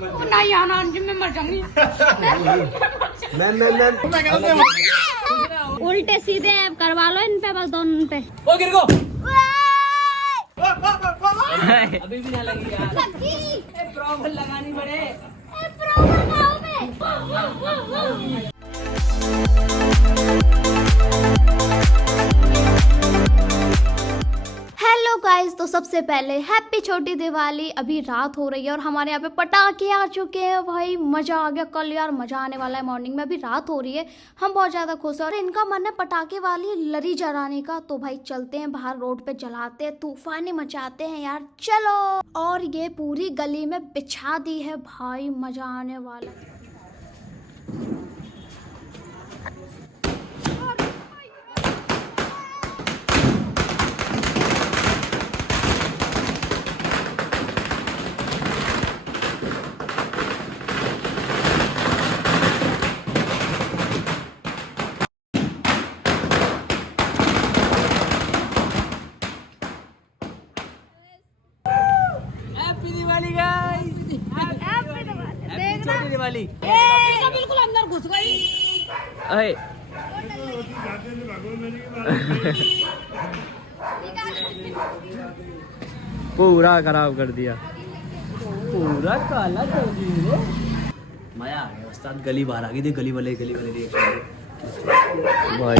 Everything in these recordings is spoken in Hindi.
नहीं आना मैं मर जाऊंगी। उल्टे सीधे करवा लो इन पे, बस दोनों पे। ओ गिर गो। अभी भी ना लगी यार। प्रॉब्लम लगानी पड़े। हेलो गाइस, तो सबसे पहले हैप्पी छोटी दिवाली। अभी रात हो रही है और हमारे यहाँ पे पटाखे आ चुके हैं। भाई मजा आ गया, कल यार मजा आने वाला है। मॉर्निंग में अभी रात हो रही है, हम बहुत ज्यादा खुश हैं और इनका मन है पटाखे वाली लरी जलाने का। तो भाई चलते हैं बाहर, रोड पे जलाते हैं, तूफानी मचाते हैं यार, चलो। और ये पूरी गली में बिछा दी है भाई, मजा आने वाला है। Happy Diwali guys. हैप्पी छोटी दिवाली। बिल्कुल अंदर घुस गई। अरे पूरा खराब कर दिया, पूरा काला कर दिया। मजा आ गया उस्ताद, गली बाहर आ गई थी। गली वाले भाई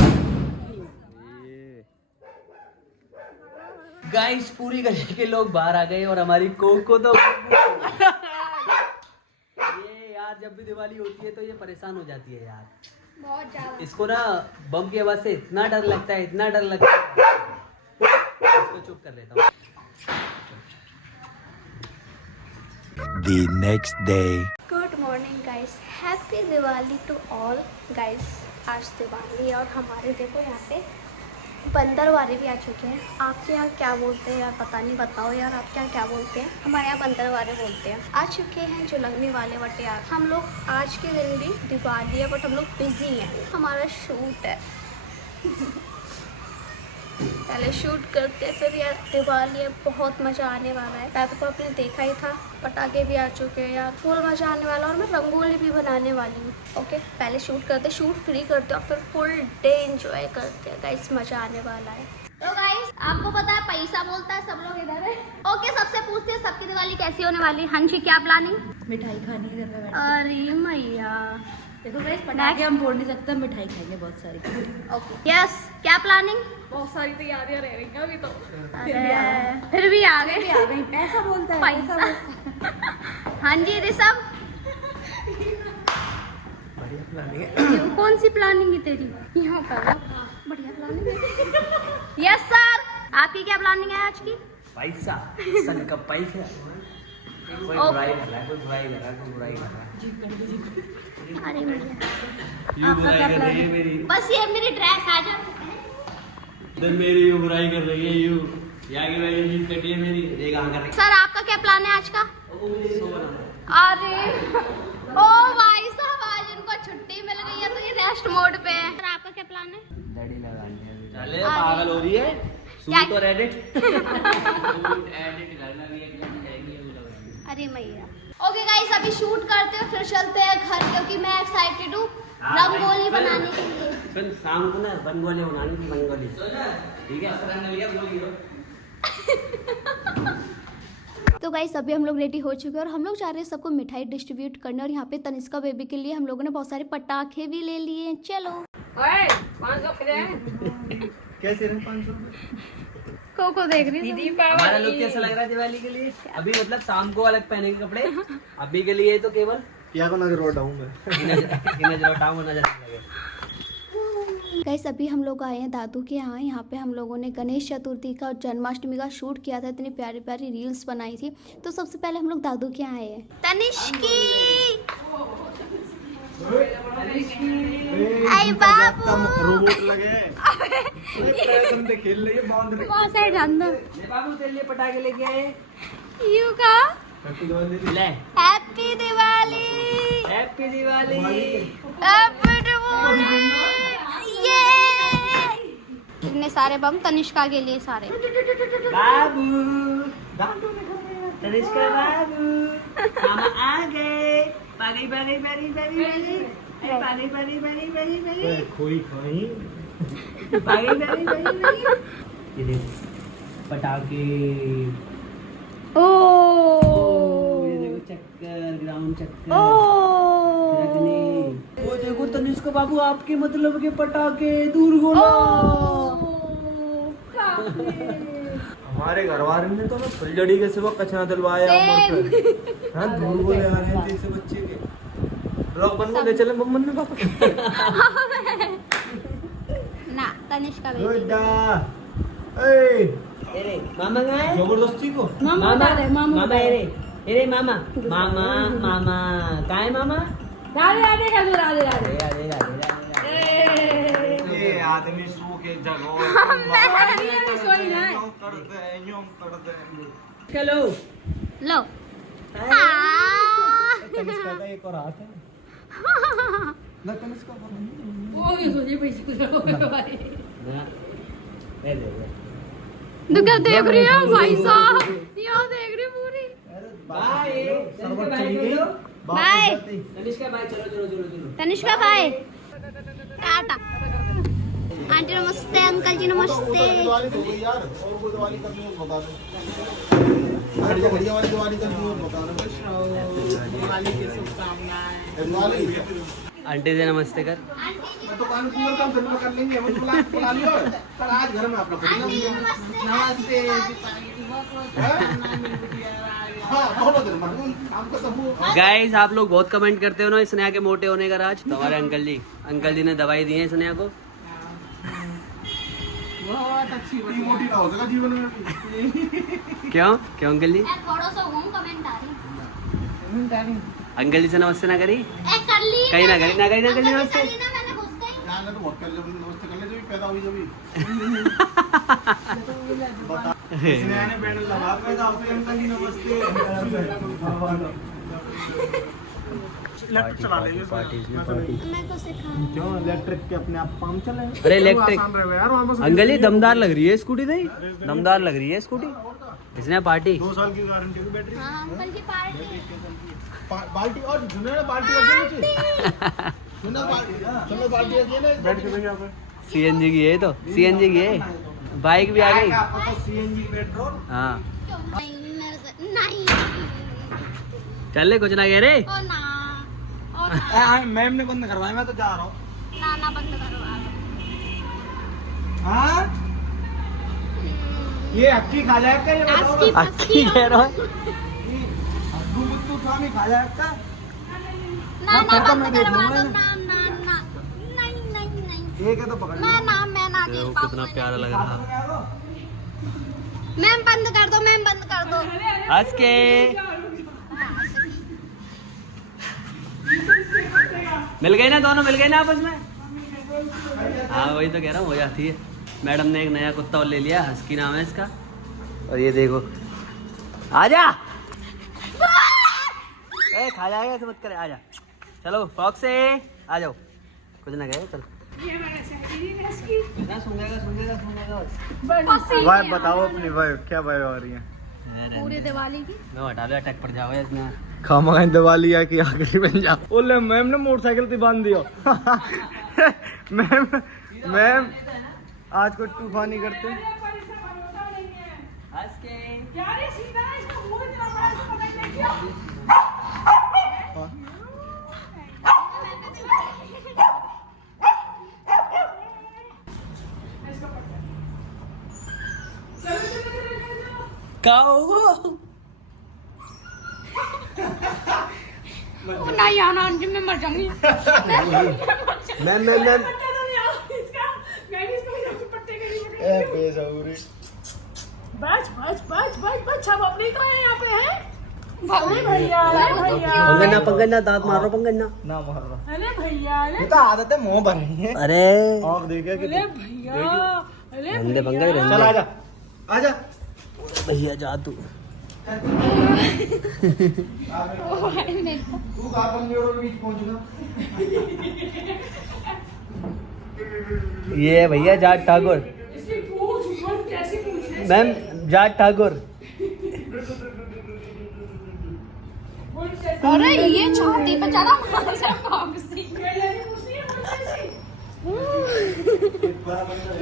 गाइस, पूरी गली के लोग बाहर आ गए और हमारी कोक को तो ये यार जब भी दिवाली होती है तो ये परेशान हो जाती है यार बहुत ज्यादा। इसको ना बम की आवाज से इतना डर लगता है, इतना डर लगता है, इसको चुप कर लेता हूँ। The next day. Good morning guys, happy Diwali to all guys. आज दिवाली है और हमारे देखो यहाँ पे बंदर वाले भी आ चुके हैं। आपके यहाँ क्या बोलते हैं यार, पता नहीं, बताओ यार आपके यहाँ क्या बोलते हैं। हमारे यहाँ बंदर वाले बोलते हैं। आ चुके हैं जो लगने वाले बटे यार। हम लोग आज के दिन भी दिवाली है बट हम लोग बिजी हैं, हमारा शूट है। पहले शूट करते फिर यार दिवाली है, बहुत मज़ा आने वाला है। रात को आपने देखा ही था, पटाखे भी आ चुके हैं यार, फुल मज़ा आने वाला है। और मैं रंगोली भी बनाने वाली हूँ। ओके, पहले शूट करते, शूट फ्री करते और फिर फुल डे एंजॉय करते हैं गाइस, मज़ा आने वाला है। तो गाइस आपको पता है पैसा बोलता है, सब लोग इधर है। ओके, सबसे पूछते हैं सबकी दिवाली कैसी होने वाली है। हाँ जी, क्या प्लानिंग? मिठाई खानी है घर में। अरे मैया, देखो गाइस, पटाखे हम फोड़ नहीं सकते, मिठाई खाएंगे बहुत सारी। ओके यस, क्या प्लानिंग? बहुत सारी तैयारियां रह रही हैं अभी तो। फिर भी आ गए। ऐसा बोलता है पैसा। हाँ जी ऋषभ, कौन सी प्लानिंग है तेरी? यहाँ पर बढ़िया प्लानिंग है। यस सर, आपकी क्या प्लानिंग है आज की? पैसा, सन का पैसा। कोई बुराई कर रहा है, कोई बुराई कर रहा है, कोई बुराई कर रहा है। अरे भैया, यू बुराई कर रही है मेरी, बस ये मेरी ड्रेस आ जाओ। इधर मेरी यू बुराई कर रही है। यू यहाँ की वजह जीत कटी है मेरी। देख आगे कर रही सर आपका क्या प्लान है आज का? अरे ओ भाई साहब, आज इनको छुट्टी मिल गई है तो ये रेस्ट मोड पे है। सर आपका क्या प्लान है? दाढ़ी लगानी है। चले पागल हो रही है। क्या? सूट और एडिट अरे मैया। ओके गाइस, अभी शूट करते हैं फिर चलते हैं घर, क्योंकि मैं एक्साइटेड हूँ रंगोली बनाने के लिए। फिर शाम को ना रंगोली बनानी थी, रंगोली। ठीक है। तो गाइस अभी हम लोग रेडी हो चुके हैं और हम लोग जा रहे हैं सबको मिठाई डिस्ट्रीब्यूट करने। और यहाँ पे तनिष्का बेबी के लिए हम लोगों ने बहुत सारे पटाखे भी ले लिए हैं। चलो। ओए 500 कैसे रहे 500? को देख रही दीदी हमारा लुक कैसा लग रहा है दिवाली के लिए? अभी मतलब शाम को अलग पहने के कपड़े, अभी के लिए तो केवल क्या को नजर उठाऊं मैं? नजर उठाऊं, नजर लगे। गाइस अभी हम लोग आए हैं दादू के यहाँ। यहाँ पे हम लोगों ने गणेश चतुर्थी का और जन्माष्टमी का शूट किया था, इतनी प्यारी प्यारी रील्स बनाई थी। तो सबसे पहले हम लोग दादू के यहाँ आए हैं। तनिष्की, आई बाबू, रोबोट लगे। प्रेशन पे खेल रही है बाउंड्री। बहुत सारे जानना। बाबू तेरे लिए पटाखे लेके आए। यू का ले, happy Diwali, happy Diwali, happy Diwali. ये इतने सारे बम तनिष्का के लिए सारे। बाबू तनिष्का बाबू मामा आ गए पागई पागई पागई पागई पागई पागई पागई पागई पागई खोई खोई पागई पागई पागई पागई ये देखो पटाखे ओ ये देखो चक्कर ग्राउंड चक्कर ओ रगने वो देखो तनिष्का बाबू आपके मतलब के पटाखे दूर गोला हमारे घर वाले ने तो ना फुलझड़ी के सिवा कचरा दिलवाया उम्र पे हाँ दूर बोले आ रहे हैं जैसे बच्चे के ब्लॉग बन को ले चले मम्मी पापा ना तनिष्का बेटी गुड्डा ए अरे मामा कहाँ है जबरदस्ती को मामा मामा अरे अरे मामा मामा मामा कहाँ है मामा राधे राधे का दो राधे राधे राधे राधे राधे ये आदमी सो के जगह सोई ना यूं करते चलो लो तनिष्का का एक और हाथ है ना तनिष्का को वो भी सोचे पैसे कुछ भाई तू क्या देख रही है भाई साहब यहाँ देख रही पूरी बाय सरवर चली गई बाय तनिष्का बाय चलो चलो चलो चलो तनिष्का भाई टाटा आंटी नमस्ते अंकल जी नमस्ते दिवाली हो गई यार और कोई दिवाली करनी हो बता दो बढ़िया बढ़िया वाली दिवाली करनी हो बता दो दिवाली की शुभकामनाएं दिवाली आंटी से नमस्ते कर मैं तो कान पूरा काम दिन में कर लेंगे हम बुला लियो पर आज घर में आप लोग नमस्ते हाँ दोनों दिन में काम का तो गाइस आप लोग बहुत कमेंट करते हो ना स्नेहा के मोटे होने का राज तो हमारे अंकल जी ने दवाई दी है स्नेहा को बहुत अच्छी मोटी ना हो सका जीवन में क्यों क्यों अंकल जी थोड़ा सा होम कमेंट आ रही अंकल जी से नमस्ते ना करी कर ली कहीं ना करी ना करी ना अंकल जी नमस्ते मैंने घुस गई जान तो बहुत कर जब नमस्ते कर ले जो भी पैदा हुई जब बता स्नेहा ने बैंड लगा पैदा होते अंकल जी नमस्ते इलेक्ट्रिक चला ले मैं को सिखा क्यों इलेक्ट्रिक के अपने आप काम चले अरे इलेक्ट्रिक आसान रहे यार वहां पर अंकल जी दमदार लग रही है स्कूटी नहीं दमदार लग रही है स्कूटी इसने पार्टी 2 साल की गारंटी की बैटरी हाँ अंकल की पार्टी बाल्टी और सुनो ना बाल्टी रखी नीचे सुनो बाल्टी चलो बाल्टी रखी है ना बैठ के भैया पे सीएनजी की है तो सीएनजी की है बाइक भी आ गई आपको तो सीएनजी पेट्रोल हाँ नहीं मेरे से नहीं चल ले कुछ ना कह रे ओ ना ओ ना मैम ने बंद करवाया मैं तो जा रहा हूँ ना बंद करो हाँ ये अक्की खा जाएगा ये बताओ आस्की- अक्की कह रहा है अब्दू मुत्तू स्वामी खा जाएगा ना हाँ, ना पापा बंद मैं देख करवा लूंगा दो ना। ना नहीं एक है तो पकड़ लो मैं ना नहीं देखो पाऊंगा कितना प्यारा लग रहा मैम बंद कर दो हंस के मिल गई ना दोनों मिल गए ना आपस में हाँ वही तो कह रहा हूँ हो जाती है मैडम ने एक नया कुत्ता और ले लिया हस्की नाम है इसका और ये देखो आजा ए खा जाएगा ऐसे मत करे आजा चलो फॉक से आ जाओ कुछ ना कहे चलो वाइफ बताओ अपनी वाइफ क्या वाइफ आ रही है पूरी दिवाली की मैं हटा दे अटैक पड़ जाओ इसमें खामा दिवाली है कि आखिरी पंजाब ओले मैम ने मोटरसाइकिल से बांध दिया मैम आज को तूफानी करते हंस के नहीं आना आंटी मैं मर जाऊंगी मैम बेसबरी पंगना दांत मारो पंगना ना मार रहा ये तो आदत है मुंह भर रही है अरे आँख देखे कि रंदे पंगा ही चल रंदे आजा आजा भैया जा तू तू कार्बन जोड़ो के बीच पहुंचूंगा ये है भैया जाट ठाकुर मैम जाट ठाकुर अरे ये छाती पे चढ़ा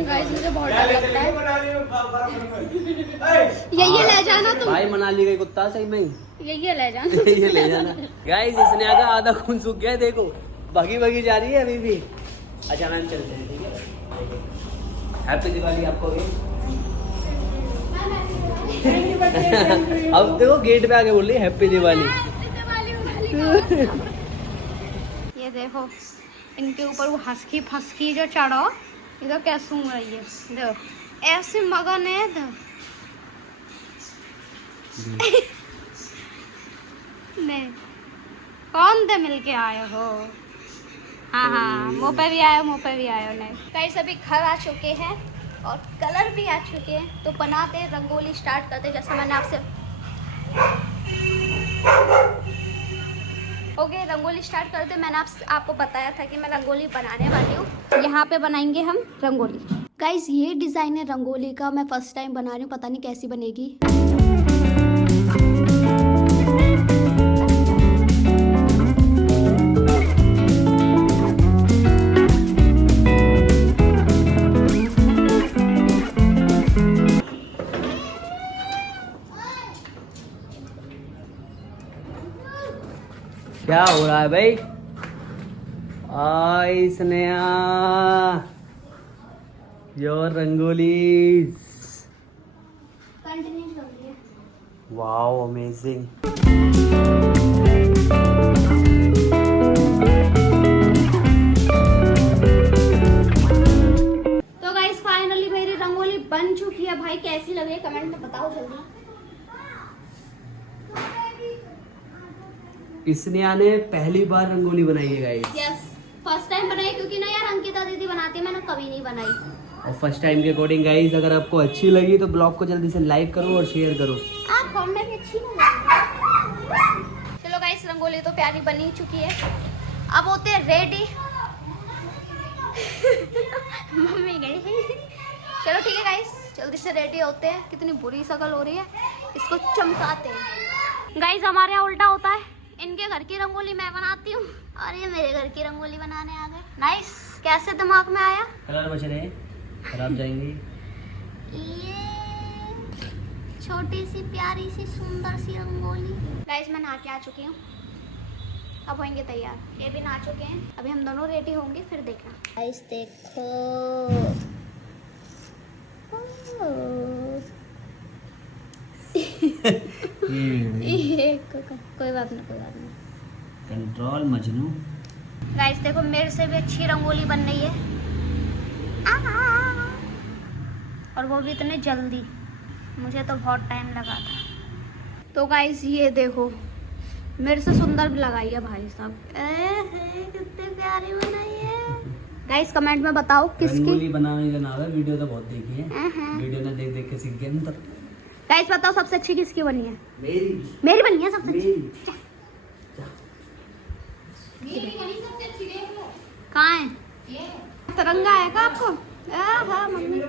गाइस मुझे बहुत डर लगता है। ये ले जाना तुम। भाई मनाली का कुत्ता सही में ये ले जाना। ये ले जाना। गाइस इसने आगा आधा खून सूख गया है, देखो भागी भागी जा रही है अभी भी। अच्छा मैम चलते हैं, ठीक है। हैप्पी दिवाली आपको भी। अब देखो गेट पे आके बोल रही है हैप्पी दिवाली। ये देखो इनके ऊपर वो हंसकी फसकी जो चढ़ो, ये तो क्या सूंघ रही है। देखो ऐसे मगन है नहीं कौन दे मिल के आए हो। हाँ मुँह पे भी आयो, मुँह पे भी आयो। नहीं कई सभी घर आ चुके हैं और कलर भी आ चुके हैं, तो बनाते रंगोली स्टार्ट करते जैसा मैंने आपसे ओके रंगोली स्टार्ट करते। मैंने आपको बताया था कि मैं रंगोली बनाने वाली हूँ। यहाँ पे बनाएंगे हम रंगोली। गाइस ये डिज़ाइन है रंगोली का, मैं फर्स्ट टाइम बना रही हूँ, पता नहीं कैसी बनेगी। क्या हो रहा है भाई? आई स्नेहा योर रंगोली। कंटिन्यू चल रही है। Wow amazing. तो गाइस फाइनली मेरी रंगोली बन चुकी है। भाई कैसी लग रही है कमेंट में बताओ जल्दी। स्नेहा ने पहली बार रंगोली बनाई है गाइस। यस फर्स्ट टाइम बनाई, क्योंकि ना यार अंकिता दीदी बनाती है, मैंने कभी नहीं बनाई। और फर्स्ट टाइम के अकॉर्डिंग गाइस अगर आपको अच्छी लगी तो ब्लॉग को जल्दी से लाइक करो और शेयर करो। आप कमेंट में अच्छी नहीं लगी। चलो गाइस रंगोली तो प्यारी बनी चुकी है, अब होते हैं रेडी। मम्मी गई। चलो ठीक है गाइस जल्दी से रेडी होते हैं। कितनी बुरी शक्ल हो रही है, इसको चमकाते हैं। गाइस हमारे यहाँ उल्टा होता है, इनके घर की रंगोली मैं बनाती हूँ और ये मेरे घर की रंगोली बनाने आ गए। नाइस, कैसे दिमाग में आया? कलर बच रहे हैं, खराब जाएंगे। ये छोटी सी प्यारी सी सुंदर सी रंगोली। गाइस मैं नहा के आ चुकी हूँ, अब होंगे तैयार। ये भी नहा चुके हैं, अभी हम दोनों रेडी होंगे फिर देखना। गाइस देखो ये कोई बात नहीं, कोई बात नहीं। कंट्रोल मजनू। गाइस देखो मेरे से भी अच्छी रंगोली बन रही है, और वो भी इतने जल्दी, मुझे तो बहुत टाइम लगा था। तो गाइस ये देखो मेरे से सुंदर भी लगाई है भाई साहब। कितने प्यारी बनाई है। गाइस कमेंट में बताओ किसकी रंगोली बनाने का नाम है। वीडियो तो बहुत देखी है, वीडियो ने देख देख के सीख गए हम तो। गाइस बताओ सबसे अच्छी किसकी बनी है? मेरी मेरी बनी है सबसे अच्छी। कहाँ है? तिरंगा है का आपको? हाँ मम्मी।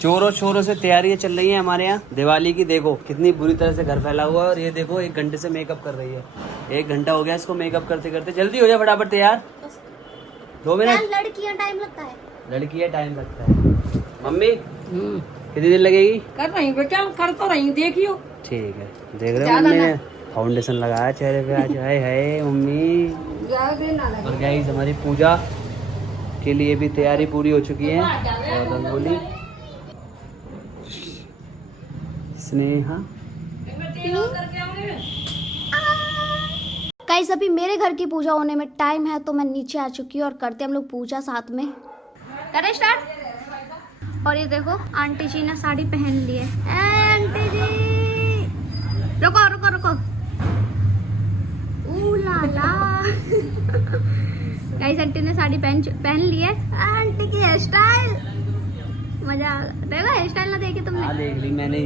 जोरों शोरों से तैयारियां चल रही हैं हमारे यहाँ दिवाली की। देखो कितनी बुरी तरह से घर फैला हुआ है, और ये देखो 1 घंटे से मेकअप कर रही है। 1 घंटा हो गया इसको मेकअप करते करते। जल्दी हो जाए फटाफट तैयार। 2 मिनट। लड़कियां टाइम लगता है, लड़की है टाइम लगता है। मम्मी कितनी देर लगेगी? कर रही बेटा, कर तो रही, देखियो। ठीक है, देख रहे हो मम्मी ने फाउंडेशन लगाया चेहरे पे आज। है मम्मी। और गाइस हमारी पूजा के लिए भी तैयारी पूरी हो चुकी है। और रंगोली स्नेहा। गाइस अभी मेरे घर की पूजा होने में टाइम है, तो मैं नीचे आ चुकी हूँ और करते हम लोग पूजा साथ में। करें स्टार्ट। और ये देखो आंटी जी ने साड़ी पहन ली है। आंटी जी रुको रुको रुको। ला ला। गाइस आंटी ने साड़ी पहन ली है। आंटी की हेयर स्टाइल मजा आ गया। देखो हेयर स्टाइल ना देखी तुमने? हाँ देख ली मैंने।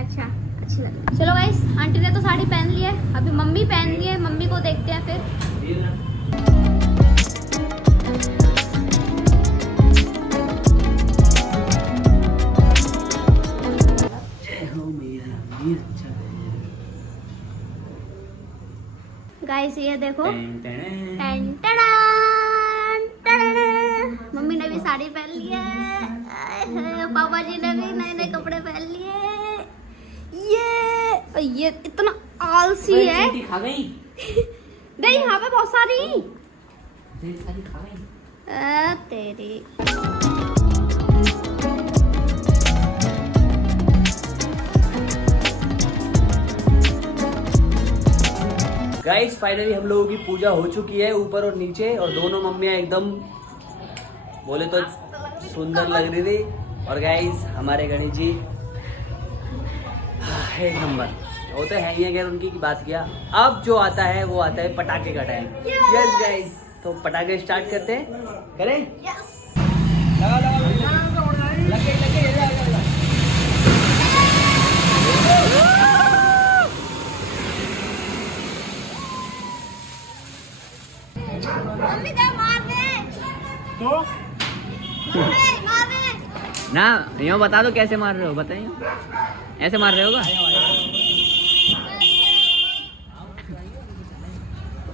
अच्छा अच्छी लगी। चलो गाइस आंटी ने तो साड़ी पहन ली है, अभी मम्मी पहन ली है। मम्मी को देखते हैं फिर। गाइस ये देखो, टन टड़ान, टड़ान। मम्मी ने भी साड़ी पहन ली है, पापा जी ने भी नए नए कपड़े पहन लिए। ये इतना आलसी है। खा गई नहीं, यहाँ पे बहुत सारी खा गई। तेरी गाइस फाइनली हम लोगों की पूजा हो चुकी है ऊपर और नीचे, और दोनों मम्मियाँ एकदम बोले तो सुंदर लग रही थी। और गाइस हमारे गणेश जी एक नंबर, वो तो है ही अगर उनकी बात किया। अब जो आता है वो आता है पटाखे का टाइम। यस गाइस, तो पटाखे स्टार्ट करते हैं, करें? लगा लगा लगे लगे ना, यूँ बता दो कैसे मार रहे हो, बताइए। ऐसे मार रहे होगा।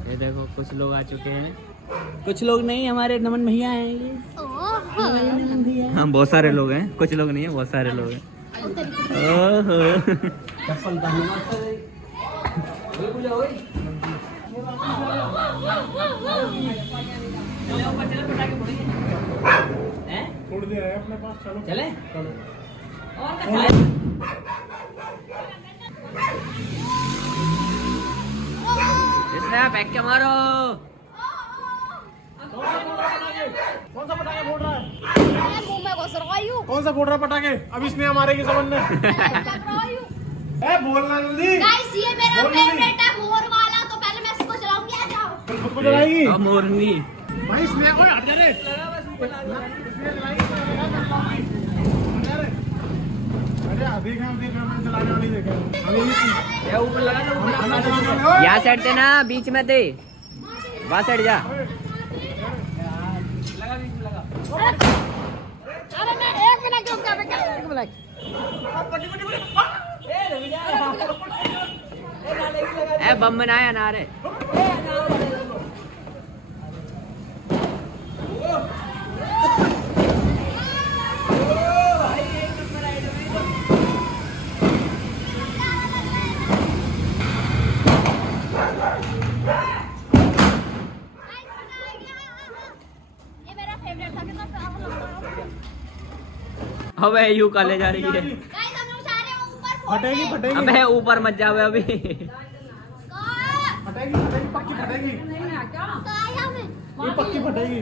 ये देखो कुछ लोग आ चुके हैं, कुछ लोग नहीं, हमारे नमन भैया आएंगे। हाँ बहुत सारे लोग हैं, कुछ लोग नहीं है, बहुत सारे लोग हैं। चप्पल थोड़ी देर है अपने पास, चलो चले। इसने पैक के मारो। कौन सा पटाखे फोड़ रहा है? मुंह में घुस रही हूँ। कौन सा फोड़ रहा है पटाखे? अब इसने हमारे की समझ में बोलना जल्दी। गाइस ये मेरा फेवरेट है, मोर वाला। तो पहले मैं इसको चलाऊंगी, आ जाओ। फिर खुद को जलाएगी मोरनी। भाई इसने कोई हट जा रे। अरे देखा मैं चलाने वाली देखा। ऊपर लगा, यहाँ साइड थे ना, बीच में थे, वहाँ साइड जा। अरे मैं 1 मिनट रुक जा, मैं क्या 1 मिनट। ए बम बनाया ना रे। ये मेरा फेवरेट था। कितना अबे यू काले जा रही है। गाइस हम लोग जा रहे हैं ऊपर। फटेगी फटेगी अबे ऊपर मत जाओ अभी। फटेगी फटेगी पक्की फटेगी। ये पक्की फटेगी।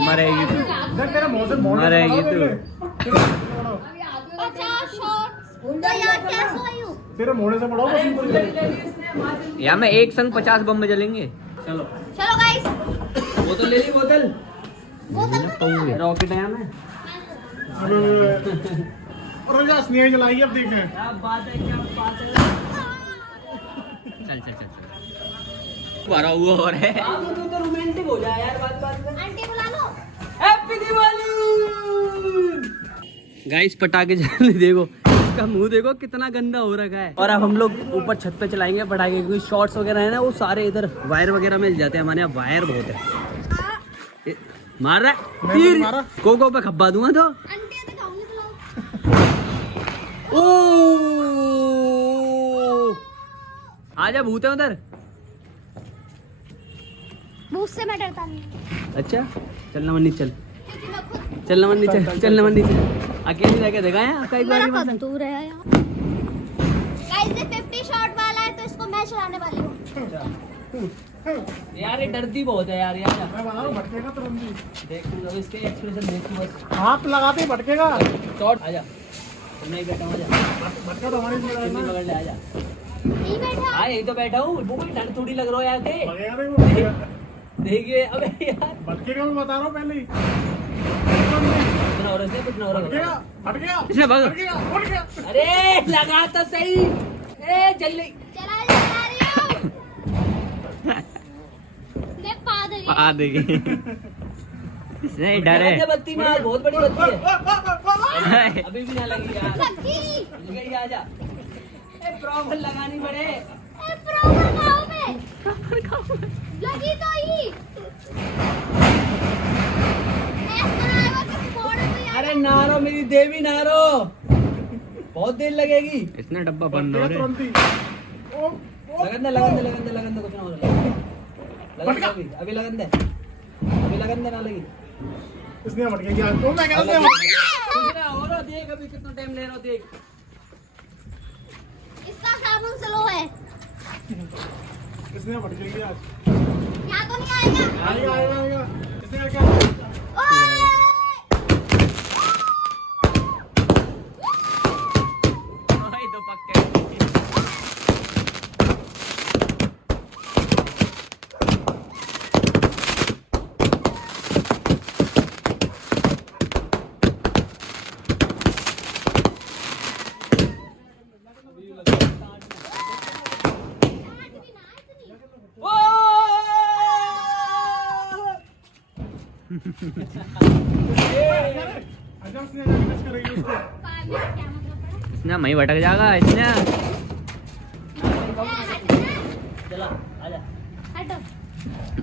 मरेगी तू, देख तेरा मुंह से मोड़ मरेगी तू। 50 शॉट्स। तो यार कैसे हुई हूँ? तेरे मोड़े से पड़ो बस ऊपर। यहाँ में एक संग 50 बम में जलेंगे। चलो चलो गाइस, बोतल ले ली, बोतल बोतल रॉकेट है यहाँ में। और जा स्नेह जलाई अब देखें। क्या बात है, क्या बात है। चल चल चल भरा हुआ और है। तू तो रोमांटिक हो जा यार, बात बात में। आंटी बुला लो। हैप्पी दिवाली। गाइस पटाखे जल देखो, इसका मुंह देखो कितना गंदा हो रखा है। और अब हम लोग ऊपर छत पे चलाएंगे पटाखे, क्योंकि शॉर्ट्स वगैरह है ना, वो सारे इधर वायर वगैरह मिल जाते हैं। हमारे यहाँ वायर बहुत है। मार रहा है तीर, कोको पे खब्बा दूंगा तो। आंटी दिखाऊंगी, बुलाओ। ओ आजा, भूत है उधर। मुझ से मैं डरता नहीं। अच्छा चल नमन चल, क्योंकि मैं खुद चल नमन चल, चल नमन चल। अकेले जाके देखा है कई मेरा बार। कद दूर है यार। गाइस ये 50 शॉट वाला है, तो इसको मैं चलाने वाली हूँ। यार ये डरती बहुत है यार। यार मैं बता रहा हूँ भटकेगा तुरंत ही। देख तू इसके एक्सप्रेशन देख तू बस। हाथ लगाते ही भटकेगा। शॉट आजा, नहीं बैठा हूँ, आजा भटका तो हमारी कितनी पकड़ ले, आजा। नहीं बैठा। हाँ यही तो बैठा हूँ। वो कोई डर थोड़ी लग रहा है यार। थे भगेगा नहीं वो भटकेगा। देखिए अबे यार, भटकेगा मैं बता रहा हूँ पहले ही। कुछ और इसने कुछ और भटकेगा भटकेगा इसने भग। भटकेगा उठ गया। अरे लगा तो सही। ए जल्दी चला रही हूँ। मैं पागल हूँ। आ देगी। इसने डर है। बत्ती में आज बहुत बड़ी बत्ती है। अभी भी ना लगी यार। लगी। लगी, आजा। ए प्रॉपर लगानी पड़े। ए, प्रॉपर खाओ मैं। लगी तो ही अरे नारो मेरी देवी नारो, बहुत देर लगेगी। इसने डब्बा बंद हो रहा है। लगन दे कुछ ना हो रहा। अभी लगन दे ना लगी। इसने मट गया तो मैं कैसे कुछ ना हो रहा। देख अभी कितना टाइम ले रहा हो, देख। इसका साबुन स्लो है। इसने मट गया आज। यहाँ तो नहीं आएगा। आएगा इसने क्या तो पक्के इसने मई भटक जाएगा इसने। चला आजा। हटो।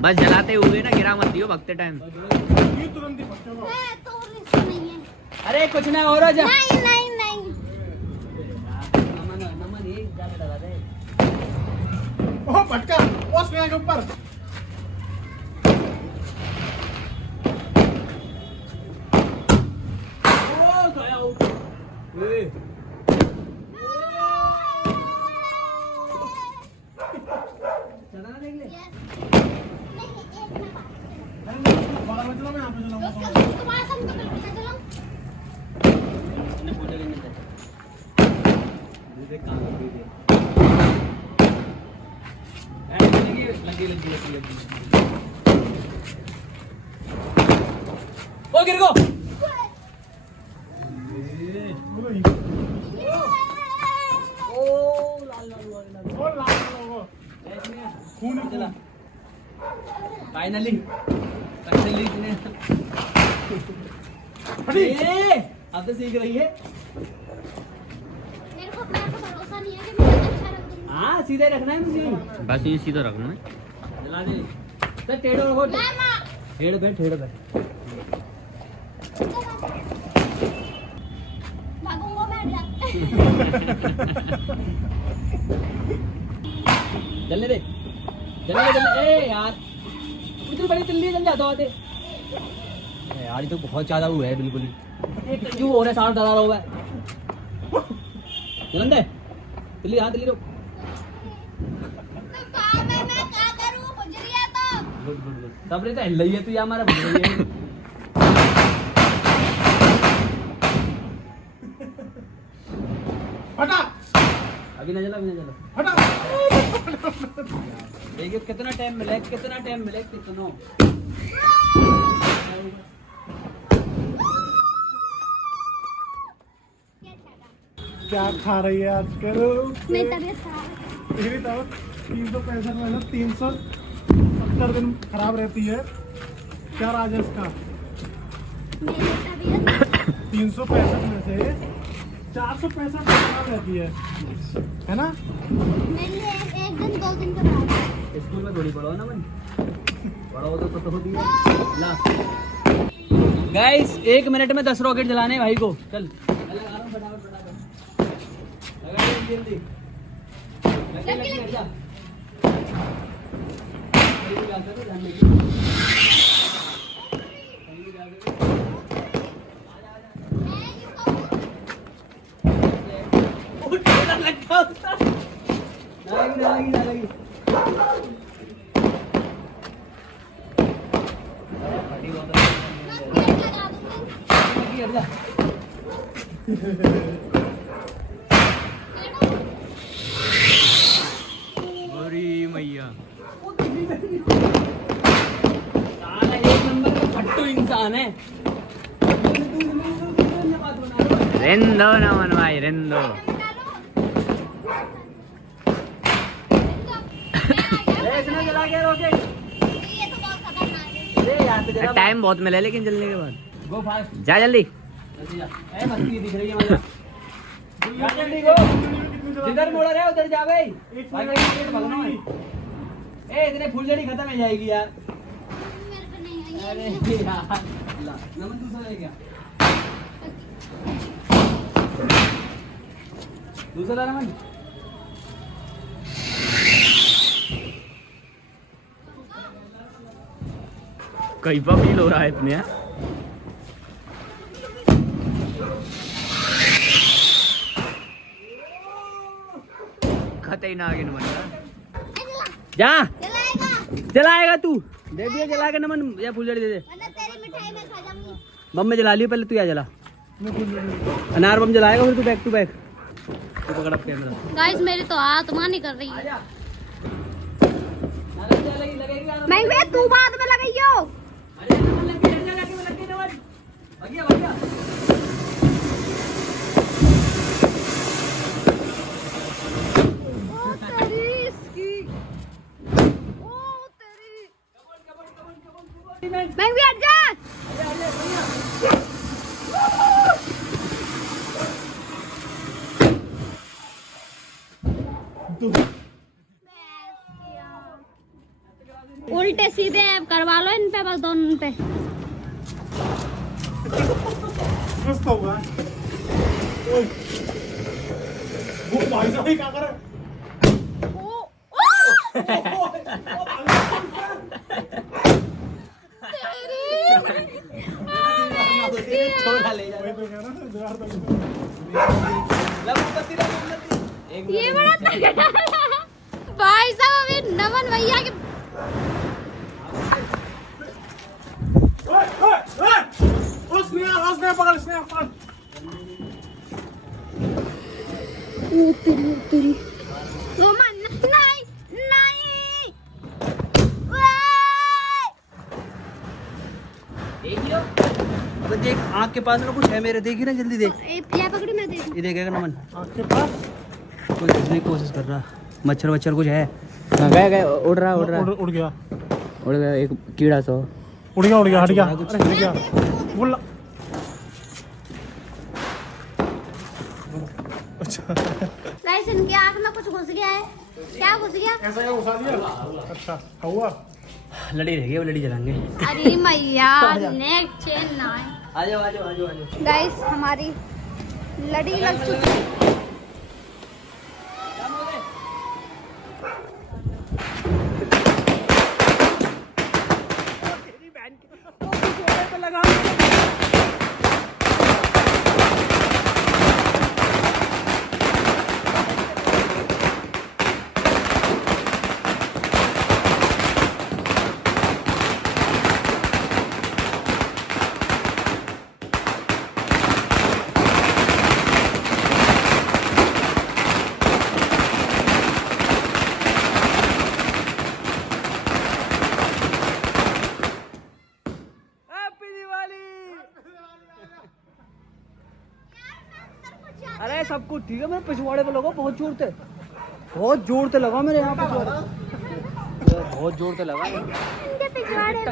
बस जलाते हुए ना गिरा मत दियो भगते टाइम। तुरंत ही फटका है तो रिस्क नहीं है। अरे कुछ ना हो रहा जा। नहीं नहीं नहीं। नमन ये ज्यादा लगा दे। ओ फटका ओ स्नेहा के ऊपर। तुम्हारा सब तो कर चलो। ओ गिर गो। फाइनली अब तो सीख रही है। मेरे को अपने आप पे भरोसा नहीं है कि मैं अच्छा रख दूंगी। हाँ सीधे रखना है मुझे। बस ये सीधा रखना है। जला दे। तो टेढ़ो रखो। मामा टेढ़ पे। भागूंगा मैं जाते। जलने दे। ए यार इतनी बड़ी तिल्ली जल जाता होते यार। ये तो बहुत ज्यादा हुआ है बिल्कुल ही। क्यों हो रहा है? 60,000 हुआ है। जलन दे तिल्ली। हाँ तिल्ली रो। मैं क्या करूं? बुझ रही है तो। गुड। सब रहता है हिल है तू। हमारा बुझ रही है। हटा अभी ना जला हटा। देखिए कितना टाइम मिले कितना। क्या खा रही है आजकल? मेरी तबीयत खराब है। मेरी तो 365 में 370 दिन खराब रहती है। क्या राज है इसका? मेरी तबीयत 365 में से 465 दिन खराब रहती है ना? मेरे लिए एक दिन 2 दिन का खराब है। स्कूल में थोड़ी पढ़ो ना मन। पढ़ो तो होती है ला। गाइस 1 मिनट में 10 रॉकेट जलाने हैं भाई को। चल लगा रहा हूं फटाफट। लगा जल्दी लगे जा। ना लगी। मैं लगा दूंगी। मैया साला 1 नंबर का फट्टू इंसान है। रेंदो ना मनवाई रेंदो। जला के रोके। ये तो बहुत खतरनाक है। टाइम बहुत मिला लेकिन जलने के बाद। गो फास्ट जा जल्दी। ए मस्ती दिख रही है मुझे। जा जल्दी गो। जिधर मोड़ रहे उधर जा भाई। भाई भागना है। इतने फुलझड़ी खत्म हो जाएगी यार। मेरे पे नहीं है ये। अरे यार ला, नमन दूसरा ले गया। दूसरा नमन। कहीं पर फील हो रहा है इतने। खते ही ना आगे नमन जा। जलाएगा जलाएगा तू, दे दिया जला के नमन, या फुलझड़ी दे दे। वरना तेरी मिठाई मैं खा जाऊंगी। बम में जला लियो पहले, तू या जला। अनार बम जलाएगा फिर तू बैक टू बैक। तू पकड़ अब कैमरा। गाइस मेरी तो आत्मा नहीं कर रही है। मैं भैया तू बाद में लगाइयो। ओ तेरी इसकी, ओ तेरी। मैं भी हट जा। उल्टे सीधे करवा लो इन पे, बस दोनों पे। मस्त होगा। ओए वो भाई साहब क्या कर रहे हैं? छोड़ा ले जा। वही तो कह रहा हूं, दीवार पे ये बड़ा तगड़ा भाई साहब। अभी नमन भैया के उसने पकड़, उसने पकड़। रोमन नहीं नहीं। देखियो, अबे देख आँख के पास ना कुछ है मेरे, देखी ना जल्दी देख। ये पकड़ी मैं देखूं। ये देखेगा नमन, आपके पास कोई देखने की कोशिश कर रहा। मच्छर वच्छर कुछ है? गए गए, उड़ रहा उड़ रहा उड़ गया, उड़ गया एक कीड़ा सो। उड़ गया, उड़ गया, हट गया, कुछ अरे हट गया। बोल अच्छा, गाइस इनकी आंख में कुछ घुस गया है। क्या घुस गया? ऐसा क्या घुसा दिया? अच्छा हुआ। लड़ी रह गई, वो लड़ी जलाएंगे। अरे मैया नेक चेन ना है। आ जाओ आ जाओ आ जाओ आ जाओ। गाइस हमारी लड़ी लग चुकी है। अरे सब कुछ ठीक है, मेरे पिछवाड़े पे लगा, बहुत जोर से, बहुत जोर से लगा मेरे यहाँ पिछवाड़े, बहुत जोर से लगा। इनके पिछवाड़े में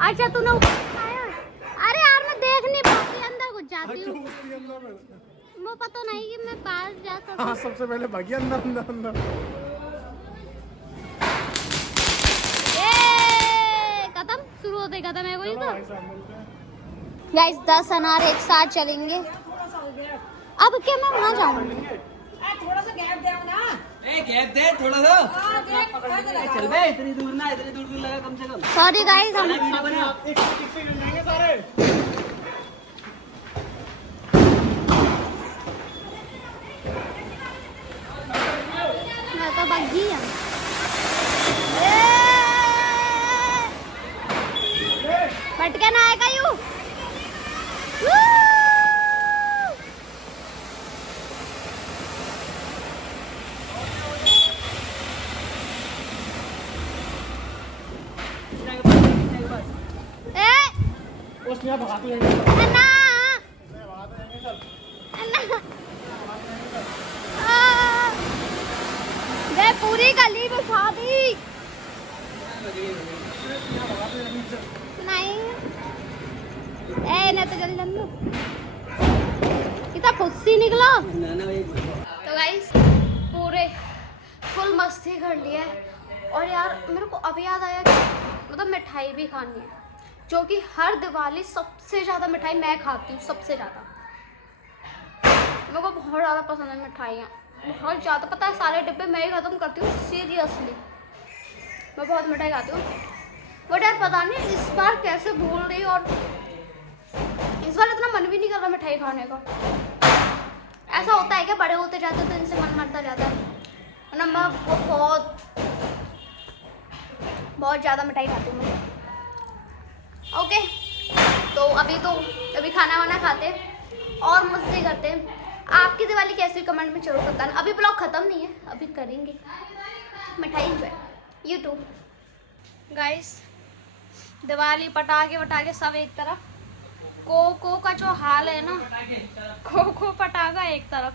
अच्छा तूने ऊपर आया? अरे यार मैं देख नहीं पाती, अंदर घुस जाती हूँ। वो पता नहीं कि मैं पास जा सकती। हाँ सबसे पहले भागी अंदर अंदर अंदर। खत्म, शुरू होते ही खत्म है कोई तो। गाइस 10 अनार एक साथ चलेंगे। अब क्या मैं वहाँ जाऊंगी? थोड़ा सा गैप दे ना। ए गैप दे थोड़ा सा। चल बे, इतनी दूर ना, इतनी दूर लगा कम से कम। सॉरी गाइस हम वीडियो बना। एक से मिल जाएंगे सारे। मैं तो भागी है। फटके ना आएगा यू। उसने भगाती है। अन्ना वे पूरी गली में खा दी। नहीं ए ना तो जल्दी जल्दी कितना फुस्सी निकला। तो गाइस पूरे फुल मस्ती कर ली है। और यार मेरे को अभी याद आया कि मतलब मिठाई भी खानी है, जो कि हर दिवाली सबसे ज़्यादा मिठाई मैं खाती हूँ, सबसे ज़्यादा मेरे को बहुत ज़्यादा पसंद है मिठाइयाँ, बहुत ज़्यादा। पता है सारे डिब्बे मैं ही ख़त्म करती हूँ, सीरियसली मैं बहुत मिठाई खाती हूँ। बट यार पता नहीं इस बार कैसे भूल रही, और इस बार इतना मन भी नहीं कर रहा मिठाई खाने का। ऐसा होता है क्या, बड़े होते जाते तो इनसे मन मरता जाता है ना। मैं बहुत ज़्यादा मिठाई खाती हूँ मैं। ओके, तो अभी खाना वाना खाते और मस्ती करते। आपकी दिवाली कैसी कमेंट में जरूर बताना। अभी ब्लॉग ख़त्म नहीं है, अभी करेंगे मिठाई एंजॉय। यूट्यूब गाइस, दिवाली पटाखे वटाखे सब एक तरफ, कोको का जो हाल है ना, कोको पटाखा एक तरफ,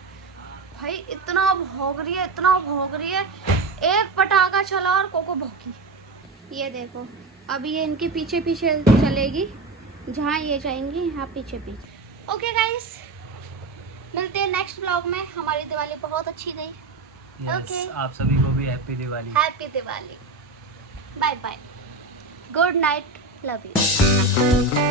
भाई इतना भौंक रही है, इतना भौंक रही है। एक पटाखा चला और कोको भौंकी। ये देखो अभी ये इनके पीछे पीछे चलेगी, जहाँ ये जाएंगी यहाँ पीछे पीछे। ओके गाइस, मिलते हैं नेक्स्ट ब्लॉग में। हमारी दिवाली बहुत अच्छी गई। ओके, आप सभी को भी happy Diwali. Happy Diwali, bye bye, good night, love you.